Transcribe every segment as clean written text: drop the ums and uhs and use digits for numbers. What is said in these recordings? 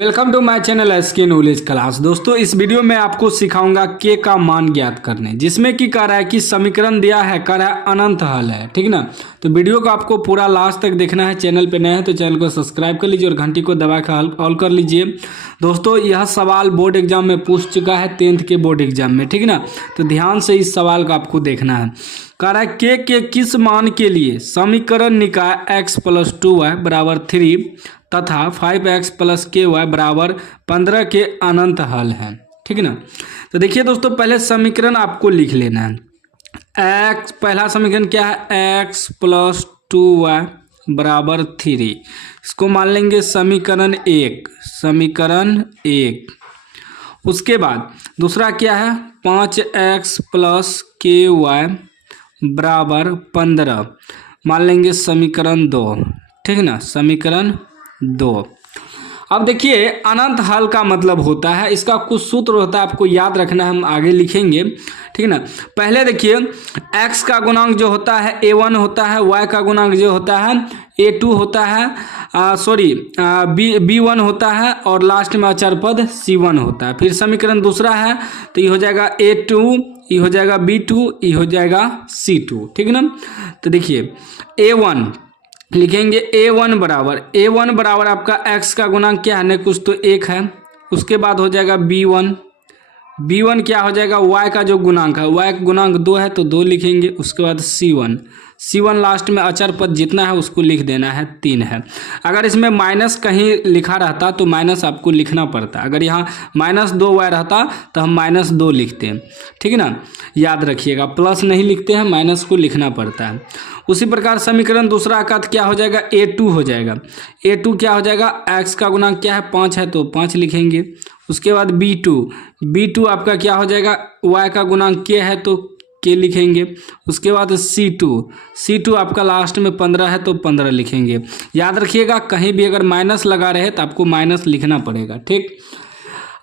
Welcome to my channel SK knowledge class. दोस्तों इस video में आपको सिखाऊंगा के का मान ज्ञात करने, जिसमें कि कह रहा है कि समीकरण दिया है, कह रहा है अनंत हल है। ठीक ना, तो वीडियो को आपको पूरा लास्ट तक देखना है। चैनल पे नए हैं तो चैनल को सब्सक्राइब कर लीजिए और घंटी को दबा कर ऑल कर लीजिए। दोस्तों यह सवाल बोर्ड एग्जाम में पूछ चुका है, 10th के बोर्ड एग्जाम में। ठीक ना, तो ध्यान से इस सवाल का आपको देखना है। कह रहा है के किस मान के लिए समीकरण निकाय x + 2y = 3 तथा 5x + ky = 15 के अनंत हल है। ठीक है ना, तो देखिए दोस्तों पहले समीकरण आपको लिख लेना है। x पहला समीकरण क्या है, x + 2y = 3। इसको मान लेंगे समीकरण 1, समीकरण 1। उसके बाद दूसरा क्या है, 5x + ky = 15, मान लेंगे समीकरण 2। ठीक ना, समीकरण 2। अब देखिए अनंत हल का मतलब होता है, इसका कुछ सूत्र होता है, आपको याद रखना है, हम आगे लिखेंगे। ठीक ना, पहले देखिए x का गुणांक जो होता है a1 होता है, y का गुणांक जो होता है a2 होता है, b1 होता है और लास्ट में अचर पद c1 होता है। फिर समीकरण दूसरा है तो ये हो जाएगा a2, ये हो जाएगा b2, ये हो जाएगा c2। ठीक ना, तो देखिए a1 लिखेंगे, a1 बराबर आपका x का गुणांक क्या है, नहीं कुछ तो 1 है। उसके बाद हो जाएगा b1 क्या हो जाएगा, y का जो गुणांक है, y का गुणांक 2 है तो 2 लिखेंगे। उसके बाद c1 लास्ट में अचर पद जितना है उसको लिख देना है, 3 है। अगर इसमें माइनस कहीं लिखा रहता तो माइनस आपको लिखना पड़ता। अगर यहाँ -2y रहता तो हम -2 लिखते हैं। ठीक है ना, याद रखिएगा, प्लस नहीं लिखते हैं, माइनस को लिखना पड़ता है। उसी प्रकार समीकरण दूसरा का क्या हो जाएगा, a2 हो जाएगा। a2 क्या हो जाएगा, x का गुणांक क्या है 5 है तो 5 लिखेंगे। उसके बाद b2 आपका क्या हो जाएगा, y का गुणांक k है तो k लिखेंगे। उसके बाद c2 आपका लास्ट में 15 है तो 15 लिखेंगे। याद रखिएगा कहीं भी अगर माइनस लगा रहे तो आपको माइनस लिखना पड़ेगा। ठीक,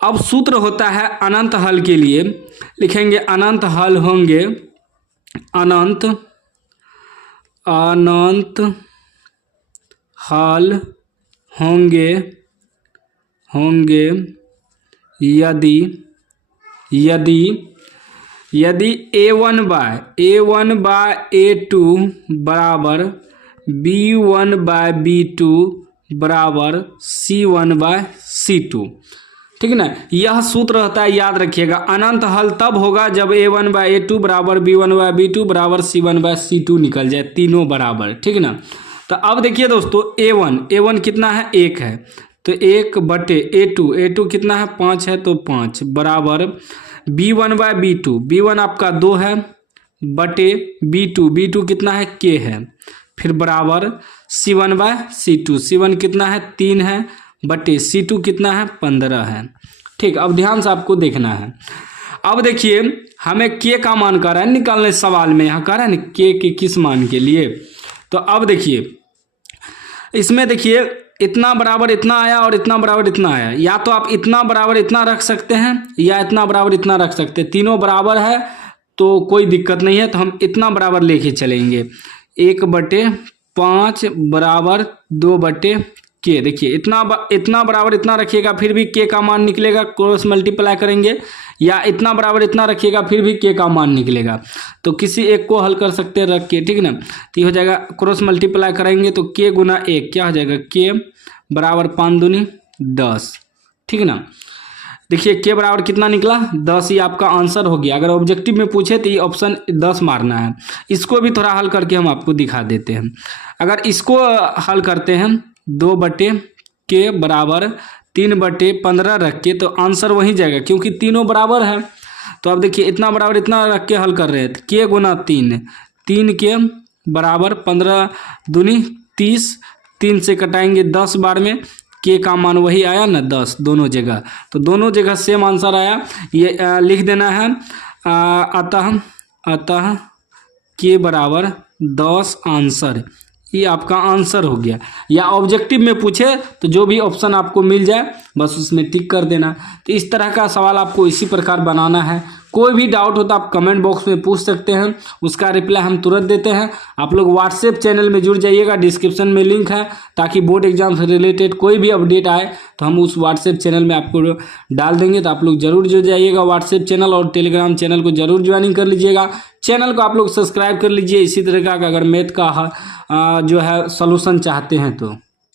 अब सूत्र होता है अनंत हल के लिए, लिखेंगे अनंत हल होंगे, अनंत हल होंगे यदि a1 बाय a2 बराबर b1 बाय b2 बराबर c1 बाय c2। ठीक है ना, यह सूत्र होता है, याद रखिएगा। अनंत हल तब होगा जब a1 बाय a2 बराबर b1 बाय b2 बराबर c1 बाय c2 निकल जाए, तीनों बराबर। ठीक है ना, तो अब देखिए दोस्तों a1 कितना है, 1 है तो 1/a2 कितना है, 5 है तो 5 बराबर b1 बाय b1 आपका 2 है बटे b2 कितना है, k है। फिर बराबर c1 बाय c1 कितना है, 3 है बटे c2 कितना है, 15 है। ठीक, अब ध्यान से आपको देखना है। अब देखिए हमें k का मान कह रहा है निकालने, सवाल में यहाँ कह रहा है ना k के किस मान के लिए। तो अब देखिए इसमें देखिए इतना बराबर इतना आया और इतना बराबर इतना आया, या तो आप इतना बराबर इतना रख सकते हैं या इतना बराबर इतना रख सकते हैं। तीनों बराबर है तो कोई दिक्कत नहीं है, तो हम इतना बराबर लेके चलेंगे, 1/5 बराबर 2/k। देखिए इतना बराबर इतना रखिएगा फिर भी k का मान निकलेगा, क्रॉस मल्टीप्लाई करेंगे, या इतना बराबर इतना रखिएगा फिर भी k का मान निकलेगा। तो किसी एक को हल कर सकते हैं रख के। ठीक ना, तो ये हो जाएगा क्रॉस मल्टीप्लाई करेंगे तो k गुना 1 क्या हो जाएगा, k बराबर 5 दूनी 10। ठीक ना, देखिए k बराबर कितना निकला, 10 ही आपका आंसर हो गया। अगर ऑब्जेक्टिव में पूछे तो ये ऑप्शन 10 मारना है। इसको भी थोड़ा हल करके हम आपको दिखा देते हैं। अगर इसको हल करते हैं 2/k बराबर 3/15 रख के तो आंसर वहीं जाएगा, क्योंकि तीनों बराबर है। तो अब देखिए इतना बराबर इतना रख के हल कर रहे हैं, k गुना 3 के बराबर 15 दूनी 30, 3 से कटाएंगे 10 बार में, k का मान वही आया ना 10 दोनों जगह, तो दोनों जगह सेम आंसर आया। ये लिख देना है अतः k बराबर 10 आंसर, ये आपका आंसर हो गया। या ऑब्जेक्टिव में पूछे तो जो भी ऑप्शन आपको मिल जाए बस उसमें टिक कर देना। तो इस तरह का सवाल आपको इसी प्रकार बनाना है। कोई भी डाउट हो तो आप कमेंट बॉक्स में पूछ सकते हैं, उसका रिप्लाई हम तुरंत देते हैं। आप लोग व्हाट्सएप चैनल में जुड़ जाइएगा, डिस्क्रिप्शन में लिंक है, ताकि बोर्ड एग्जाम से रिलेटेड कोई भी अपडेट आए तो हम उस व्हाट्सएप चैनल में आपको डाल देंगे। तो आप लोग जरूर जुड़ जाइएगा व्हाट्सएप चैनल, और टेलीग्राम चैनल को जरूर ज्वाइनिंग कर लीजिएगा। चैनल को आप लोग सब्सक्राइब कर लीजिए इसी तरह का, अगर मैथ का जो है सॉल्यूशन चाहते हैं तो।